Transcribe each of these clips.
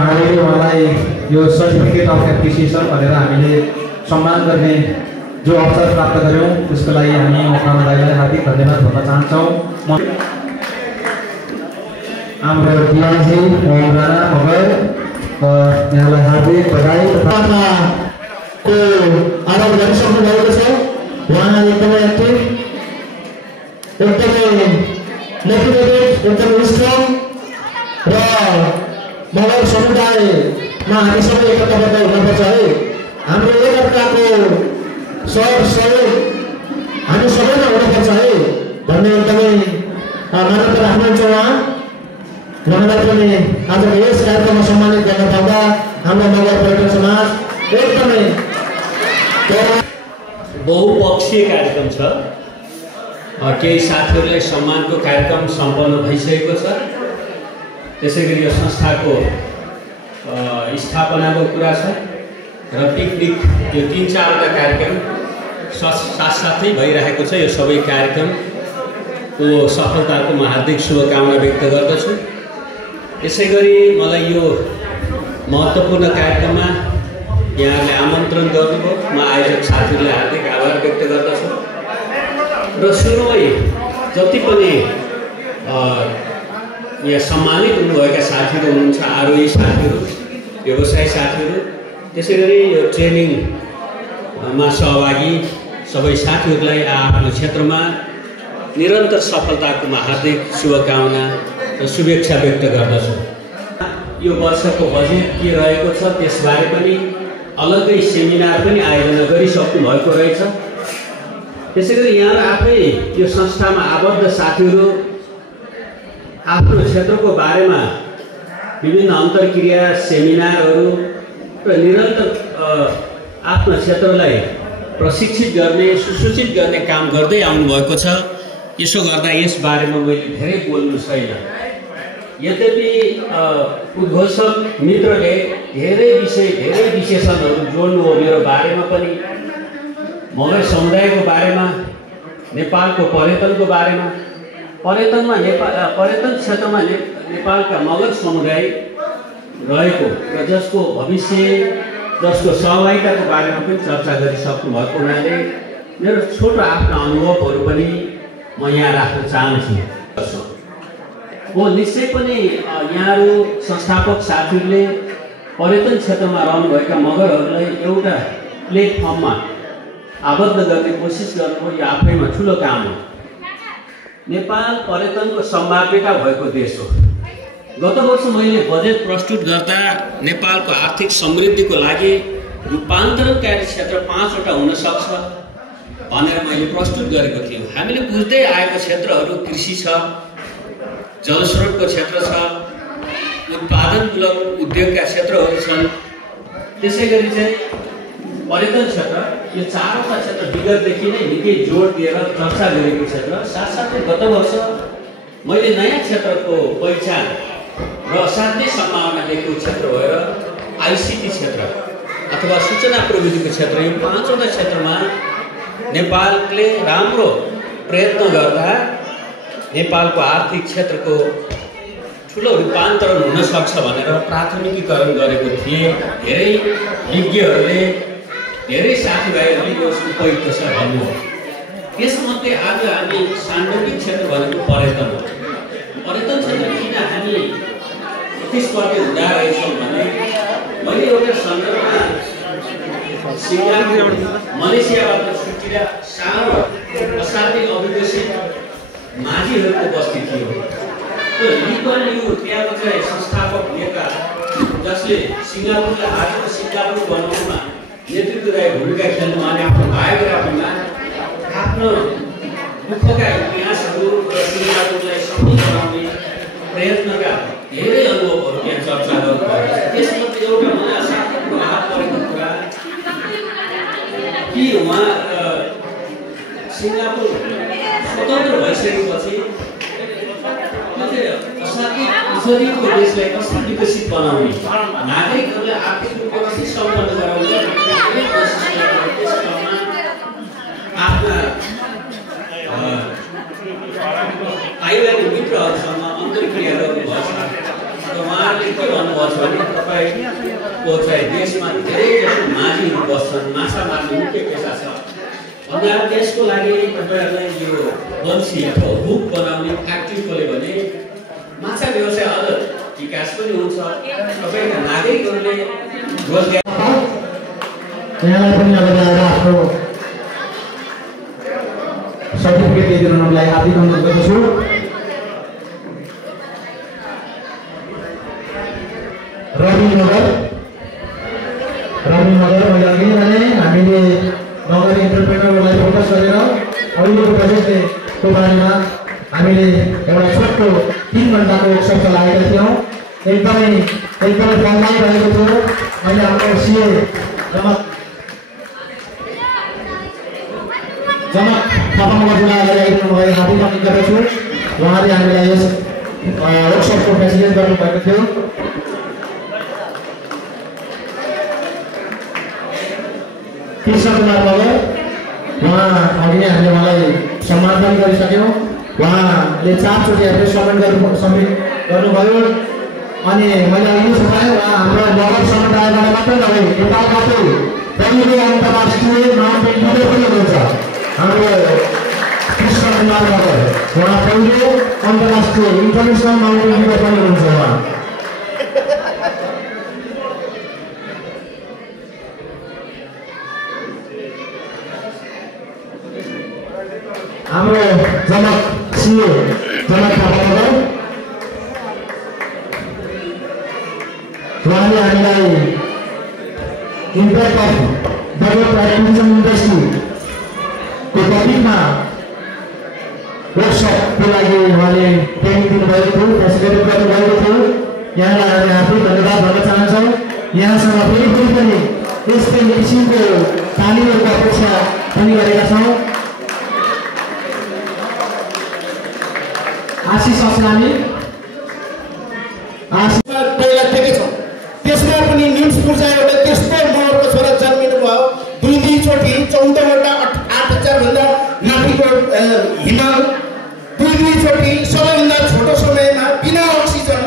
हामीले उहाँलाई यो सर्टिफिकेट अफ एप्रिसिएसन भनेर हामीले सम्मान गर्ने जो अवसर प्राप्त गर्यौं त्यसको लागि हामी उहाँलाई दाइलाई हार्दिक धन्यवाद भन्न चाहन्छौं। हाम्रो दियाजी राणा मगर यहाँलाई हार्दिक बधाई तथा को आरोप गरिसक्नु भएको छ। उहाँलाई एकदमै एक्टिभ, एकदमै मोटिभेटेड, एकदमै स्ट्रङ र मगर समुदायमा हामी सबै एकताबद्ध हुनुपर्छ है। हाम्रो एकअर्काको सहयोग हामी सबैमा हुनुपर्छ है भन्ने एकदमै मान्यता राख्नुहुन्छ उहाँलाई पनि आजको यस कार्यक्रममा सम्मानित गर्न पाउँदा हाम्रो मगर पर्यटन समाज एकदमै बहुपक्षीय कार्यक्रम छ। केही साथीहरूलाई सम्मानको कार्यक्रम सम्पन्न भइसकेको छ। त्यसैगरी यो संस्थाको स्थापनाको कुरा छ र पिकनिक यो 3-4वटा कार्यक्रम साथसाथै भइरहेको छ। यो सबै कार्यक्रमको सफलताको म हार्दिक शुभकामना व्यक्त गर्दछु। त्यसैगरी मलाई यो महत्त्वपूर्ण कार्यक्रममा यहाँले आमन्त्रण गर्नुभयो, म आयोजक साथीहरूलाई हार्दिक आभार व्यक्त गर्दछु। र सुरुमै जति पनि यहाँ सम्मानित हुनुभएका साथीहरू हुनुहुन्छ, आरोही साथीहरू, व्यवसाय साथीहरू, त्यसैगरी यो ट्रेनिङमा सहभागी सबै साथीहरूलाई आफ्नो क्षेत्रमा निरन्तर सफलताको म हार्दिक शुभकामना र शुभेच्छा व्यक्त गर्दछु। यो वर्षको बजेट के रहेको छ त्यसबारे पनि अलग्गै सेमिनार पनि आयोजना गरिसक्नु भएको रहेछ। त्यसैगरी यहाँ आफै यो संस्थामा आबद्ध साथीहरू आफ्नो क्षेत्रको बारेमा विभिन्न अन्तर्क्रिया सेमिनारहरू र निरन्तर आफ्नो क्षेत्रलाई प्रशिक्षित गर्ने, सुसूचित गर्ने काम गर्दै आउनुभएको छ। यसो गर्दा यस बारेमा मैले धेरै बोल्नु छैन। यद्यपि उद्घोषक मित्रले धेरै विशेषणहरू जोड्नु हो मेरो बारेमा पनि, मगर समुदायको बारेमा, नेपालको पर्यटनको बारेमा, पर्यटन क्षेत्रमा नेपालका मगर समुदाय रहेको र जसको भविष्य, जसको सहभागिताको बारेमा पनि चर्चा गरिसक्नु भएको हुनाले मेरो छोटो आफ्ना अनुभवहरू पनि म यहाँ राख्न चाहन्छु। हो निश्चय पनि यहाँहरू संस्थापक साथीहरूले पर्यटन क्षेत्रमा रहनुभएका मगरहरूलाई एउटा प्लेटफर्ममा आबद्ध गर्ने कोसिस गर्नुभयो। यो आफैमा ठुलो काम हो। नेपाल पर्यटनको सम्भाव्यता भएको देश हो। गत वर्ष मैले बजेट प्रस्तुत गर्दा नेपालको आर्थिक समृद्धिको लागि रूपान्तरणकारी क्षेत्र 5वटा हुन सक्छ भनेर मैले प्रस्तुत गरेको थिएँ। हामीले बुझ्दै आएको क्षेत्रहरू कृषि छ, जलस्रोतको क्षेत्र छ, उत्पादनमूलक उद्योगका क्षेत्रहरू छन्। त्यसैगरी चाहिँ पर्यटन क्षेत्र, यो 4वटा क्षेत्र विगतदेखि नै निकै जोड दिएर चर्चा गरेको क्षेत्र। साथसाथै गत वर्ष मैले नयाँ क्षेत्रको पहिचान र असाध्यै सम्भावना दिएको क्षेत्र भएर आइसिटी क्षेत्र अथवा सूचना प्रविधिको क्षेत्र, यो 5वटा क्षेत्रमा नेपालले राम्रो प्रयत्न गर्दा नेपालको आर्थिक क्षेत्रको ठुलो रूपान्तरण हुन सक्छ भनेर प्राथमिकीकरण गरेको थिए। धेरै विज्ञहरूले, धेरै साथीभाइहरूले यो उपयुक्त छ भन्नु हो। त्यसमध्ये आज हामी सान्दर्भिक क्षेत्र भनेको पर्यटन हो। पर्यटन क्षेत्र किन हामी प्रतिस्पर्धी हुँदा रहेछौँ भने मैले एउटा सन्दर्भमा सिङ्गापुर मलेसियाबाट छुट्टिएर सानो असाध्यै अविकसित माझीहरूको बस्ती थियो। लिकलियु त्यहाँको चाहिँ संस्थापक नेता जसले सिङ्गापुरलाई आजको सिङ्गापुर बनाउनमा नेतृत्वदायी भूमिका खेल्नु अनि आफ्नो बायोग्राफीमा आफ्नो दुःखका इतिहासहरू र सिङ्गापुरलाई सफल बनाउने प्रयत्नका धेरै अनुभवहरू त्यहाँ चर्चा गर्नुभएको छ। त्यसमध्ये एउटा मलाई असाध्यै राहत परेको कुरा कि उहाँ सिङ्गापुर स्वतन्त्र भइसकेपछि शरीरको देशलाई कसरी विकसित बनाउने, नागरिकहरूलाई आर्थिक रूपमा कसरी सम्पन्न गराउने आफ्ना आइवाली मित्रहरूसँग अन्तर्क्रिया गर्नुभएको छ। र उहाँहरूले के भन्नुभएको छ भने तपाईँको चाहिँ देशमा धेरै जसो माझीहरू बस्छन्, माछा मार्ने मुख्य पेसा छ भन्दा त्यसको लागि तपाईँहरूलाई यो बन्सी अथवा हुक बनाउने फ्याक्ट्री खोल्यो भने माछा व्यवसाय अझ विकास पनि हुन्छ, तपाईँका नागरिकहरूले रोजगार। यहाँलाई पनि लगाएर आफ्नो सर्टिफिकेट दिइदिनुलाई हार्दिक अनुरोध गर्दछु। रवि नगर मैले अघि भने हामीले नगर इन्टरप्रेनरहरूलाई फोकस गरेर अहिलेको प्रोजेक्टको बारेमा हामीले एउटा छोटो 3 घण्टाको वर्कसप चलाएका थियौँ। एकदमै फलदायी रहेको थियो। मैले हाम्रो सिए जनक थापाजीलाई अगाडि आइदिनु भयो, हार्दिक अनुरोध गर्दछु। उहाँले हामीलाई यस वर्कसपको फेसिलिटेट गर्नुभएको थियो। कृष्ण कुमार मगर उहाँ अघि नै हामीले उहाँलाई सम्मान पनि गरिसक्यौँ। उहाँले 4 चोटि हामीले सब्मिट गर्नुभयो। अनि मैले अघि बताएँ उहाँ हाम्रो नगर समुदायबाट मात्रै नभई नेपालबाटै पहिलो अन्तर्राष्ट्रिय माउन्टेन लिडर पनि हुनुहुन्छ हाम्रो कृष्ण कुमार मगर। उहाँ पहिलो अन्तर्राष्ट्रिय इन्टरनेसनल माउन्टेन लिडर पनि हुनुहुन्छ। उहाँ हाम्रो जनक सिए जनक थापा उहाँले हामीलाई इम्प्याक्ट अफ डेभलपमेन्ट टुरिज्म इन्डस्ट्रीको टपिकमा वर्कसपको लागि उहाँले ट्रेनिङ दिनुभएको थियो, फेसिलिटेट गर्नुभएको थियो। यहाँलाई हामी हार्दिक धन्यवाद भन्न चाहन्छौँ। यहाँसँग फेरि पनि यस्तै किसिमको तालिमहरूको अपेक्षा पनि गरेका छौँ। आशिष असलामी पहिला देखेछौँ। त्यसमा पनि निम्स पूर्जा एउटा त्यस्तो महरको छोरा जन्मिनु भयो। 2 चोटि 14वटा 8,000 भन्दा माथिको हिमाल 2 चोटि सबैभन्दा छोटो समयमा बिना अक्सिजन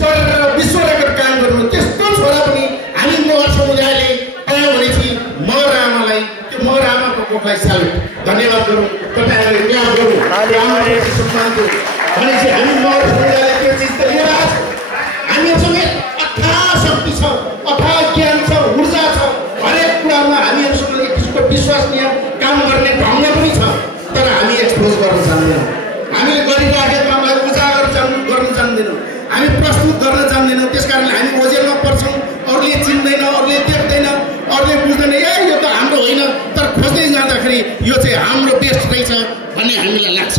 चढेर विश्व रेकर्ड कायम गर्नु। त्यस्तो छोरा पनि हामी मगर समुदायले पायौँ भनेपछि मगर आमालाई, त्यो मगर आमाको कोखलाई स्यालुट धन्यवाद गरौँ। तपाईँहरूले क्लास गरौँ, सम्मान दिउँ भनेपछि हामी मगर समुदायले त्यो चिज त लिएर आएको छ। हामीहरूसँग अथाह शक्ति छ, अथाह ज्ञान छ, ऊर्जा छ। हरेक कुरामा हामीहरूसँग एक किसिमको विश्वसनीय काम गर्ने ढङ्ग पनि छ, तर हामी एक्सपोज गर्न जान्दैनौँ। हामीले गरिराखेका कामलाई उजागर गर्न जान्दैनौँ, हामी प्रस्तुत गर्न जान्दैनौँ। त्यस कारणले हामी ओझेलमा पर्छौँ, अरूले चिन्दैन, अरूले देख्दैन, अरूले बुझ्दैन, ए यो त हाम्रो होइन। तर खोज्दै जाँदाखेरि यो चाहिँ हाम्रो बेस्ट रहेछ भन्ने हामीलाई लाग्छ।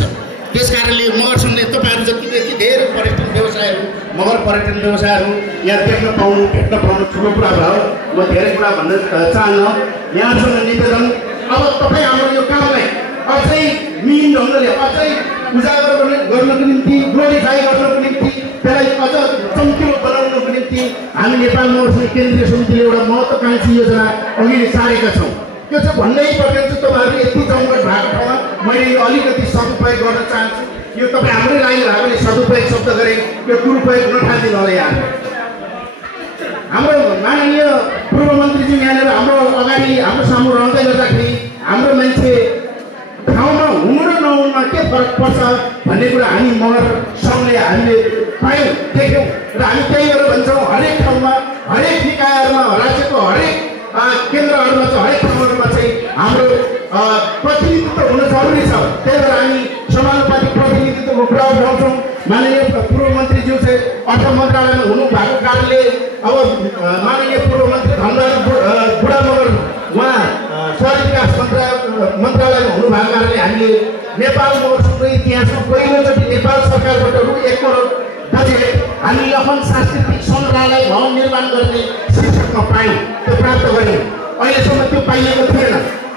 त्यस कारणले मगरसँगले तपाईँहरू जति यति धेरै पर्यटन व्यवसायहरू, मगर पर्यटन व्यवसायहरू यहाँ देख्न पाउनु, भेट्न पाउनु ठुलो कुरा भयो। म धेरै कुरा भन्न चाहन्न। यहाँसँग निवेदन, अब तपाईँ हाम्रो यो कामलाई अझै मिहिन ढङ्गले, अझै उजागर गर्नको निम्ति, ग्लोरिफाई गर्नको निम्ति, त्यसलाई अझ चम्किलो बनाउनको निम्ति हामी नेपाल मगर केन्द्रीय समितिले एउटा महत्त्वकांक्षी योजना अघि सारेका छौँ। त्यो चाहिँ भन्नै पर्दैन। तपाईँहरू यति जङ्गट भएको ठाउँमा मैले यो अलिकति सदुपयोग गर्न चाहन्छु। यो तपाईँ हाम्रै लागि भएकोले सदुपयोग शब्द गरेँ, यो दुरुपयोग नठानिदिनु होला। यहाँ हाम्रो माननीय पूर्व मन्त्रीज्यू यहाँनिर हाम्रो अगाडि हाम्रो सामु रहँदै गर्दाखेरि हाम्रो मान्छे ठाउँमा हुनु र नहुनुमा के फरक पर्छ भन्ने कुरा हामी मगर सङ्घले हामीले पायौँ, देख्यौँ र हामी त्यही गरेर भन्छौँ। हरेक ठाउँमा, हरेक निकायहरूमा, राज्यको हरेक केन्द्रहरूमा चाहिँ, हरेक ठाउँहरूमा चाहिँ हाम्रो प्रतिनिधित्व हुन जरुरी छ। त्यही भएर हामी समानुपातिक प्रतिनिधित्वको कुरा उठाउँछौँ। माननीय पूर्व मन्त्रीज्यू चाहिँ अर्थ मन्त्रालयमा हुनुभएको कारणले अब माननीय पूर्व मन्त्री धनबहादुर बुढा मगर उहाँ शहरी विकास मन्त्रालयमा हुनुभएको कारणले हामीले नेपाल मगर सङ्घको इतिहासमा पहिलोचोटि नेपाल सरकारबाट रु 1 करोड बजेट हामी लखन सांस्कृतिक सङ्ग्रहालय भवन निर्माण गर्ने शीर्षकमा पायौँ, त्यो प्राप्त गऱ्यौँ। अहिलेसम्म त्यो पाइएको थिएन,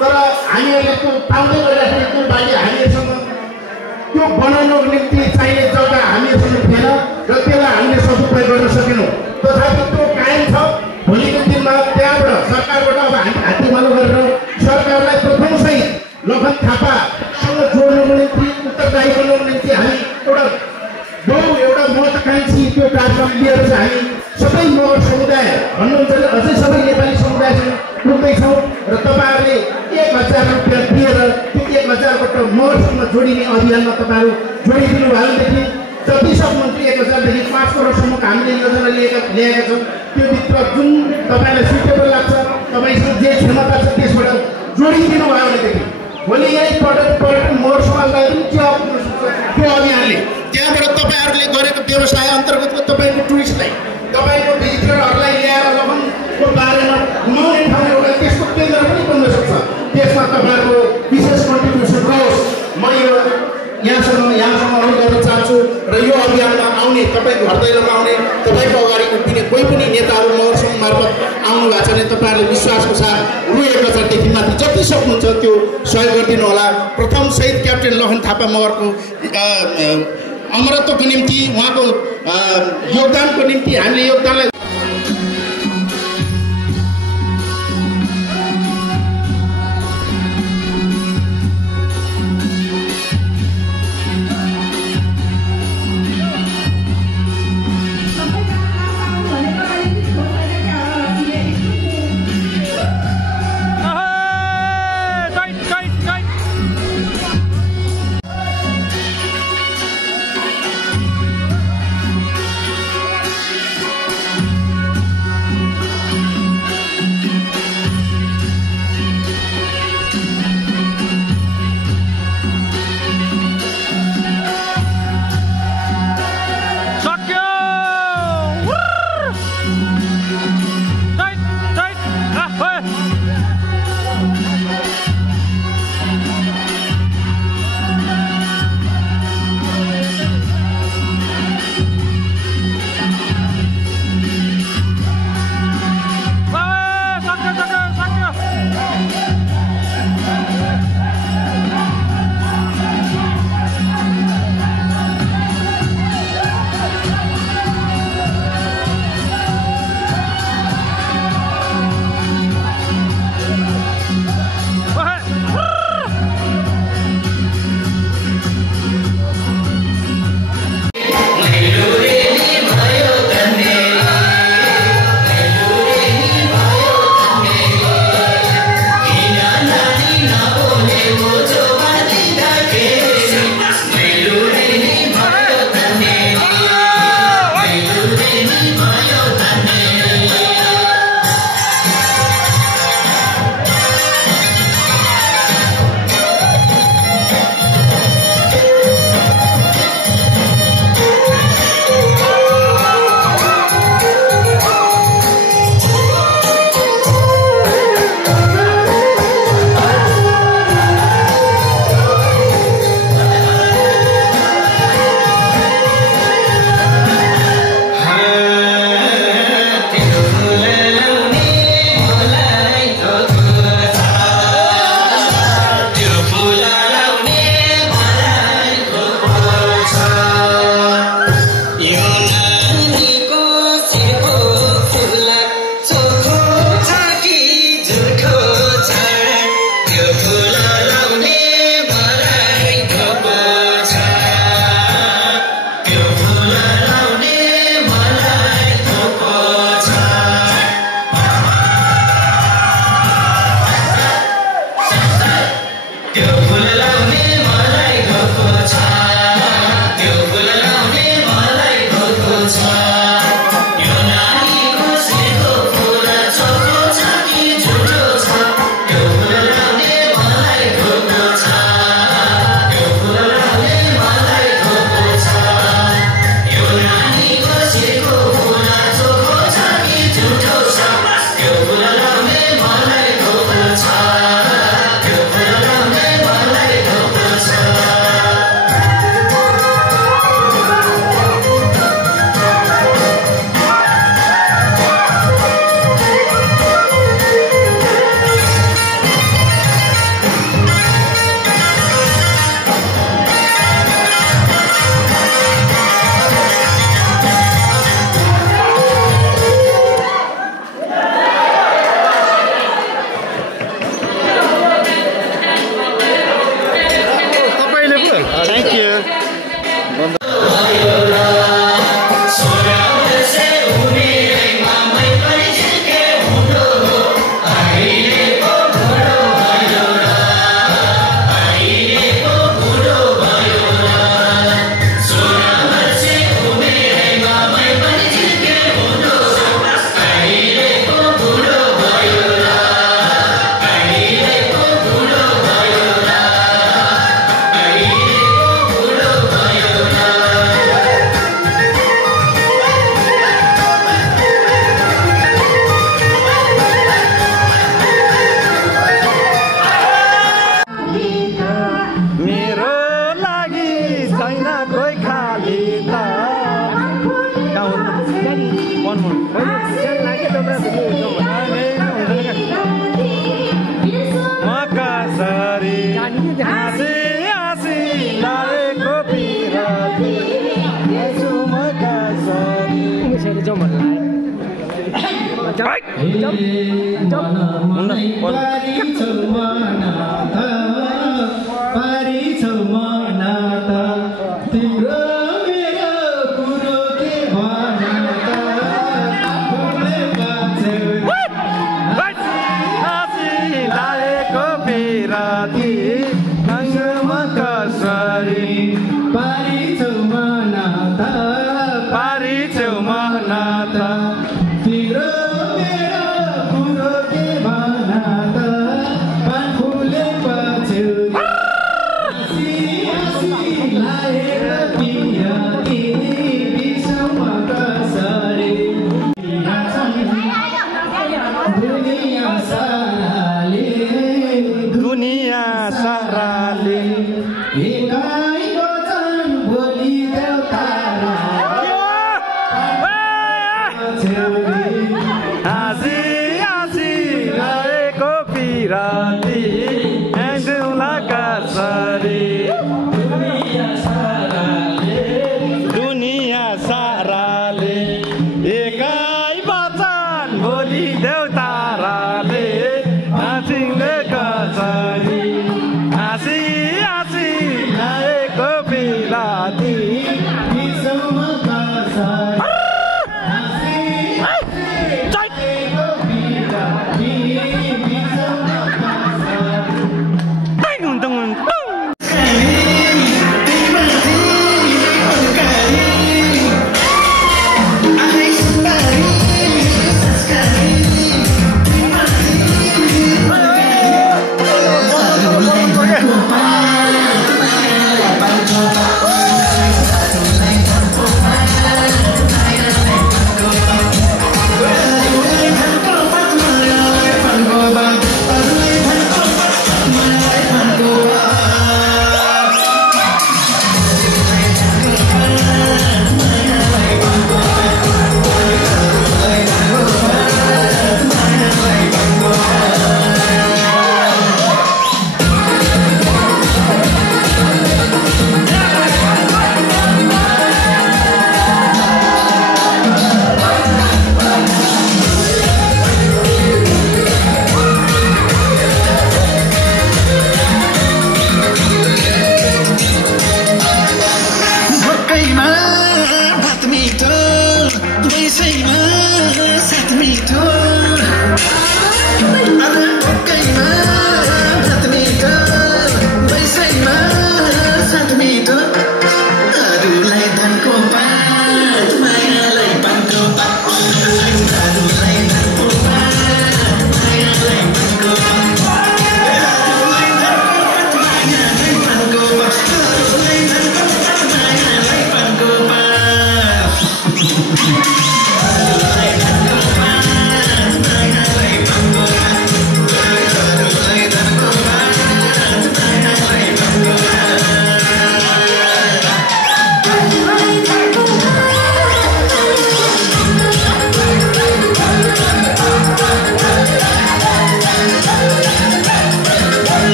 तर हामीहरूले त्यो पाउँदै गरिराखेको त्यो बाली हामीसँग त्यो बनाउनको निम्ति चाहिने जग्गा हामीसँग थिएन र त्यसलाई हामीले सदुपयोग गर्न सकेनौँ। तथापि त्यो कायम छ। भोलिको दिनमा त्यहाँबाट सरकारबाट अब हामी हातेमालो गरेर सरकारलाई प्रथमसहित लखन थापासँग जोड्नको निम्ति उत्तरदायी बनाउनको निम्ति हामी एउटा महत्त्वाकांक्षी त्यो कार्यक्रम लिएर चाहिँ हामी सबै मगर समुदाय भन्नुहुन्छ भने अझै सबै नेपाली समुदायसँग पुग्दैछौँ र तपाईँहरूले 1000 रुपियाँ दिएर त्यो 1000बाट मगरसँग जोडिने अभियानमा तपाईँहरू जोडिदिनु भयो भनेदेखि जति सक्नुहुन्छ 1000देखि 5 करोडसम्मको हामीले योजना ल्याएका छौँ। त्योभित्र जुन तपाईँलाई सुटेबल लाग्छ, तपाईँसँग जे क्षमता छ त्यसबाट जोडिदिनु भयो भनेदेखि भोलि यही पर्यटन मगर समाजलाई पनि त्यो अभियानले त्यहाँबाट तपाईँहरूले गरेको व्यवसाय अन्तर्गतको तपाईँको टुरिस्टलाई तपाईँको भिजिटरहरूलाई ल्याएर लखनको बारेमा घुमाउने ठाउँ एउटा त्यसको केन्द्र पनि बन्न सक्छ। त्यसमा तपाईँहरूको विशेष कन्ट्रिब्युसन रहोस्। म यो यहाँसँग अनु गर्न चाहन्छु र यो अभियानमा आउने तपाईँको घर दैलोमा आउने तपाईँको अगाडि उभिने कोही पनि नेताहरू मगर सङ्घ मार्फत आउनु भएको छ भने तपाईँहरूले विश्वासको साथ रु 1000देखि माथि जति सक्नुहुन्छ त्यो सहयोग गरिदिनु होला। प्रथम शहीद क्याप्टेन लखन थापा मगरको अमरत्वको निम्ति उहाँको योगदानको निम्ति हामीले योगदानलाई दुनिया साराले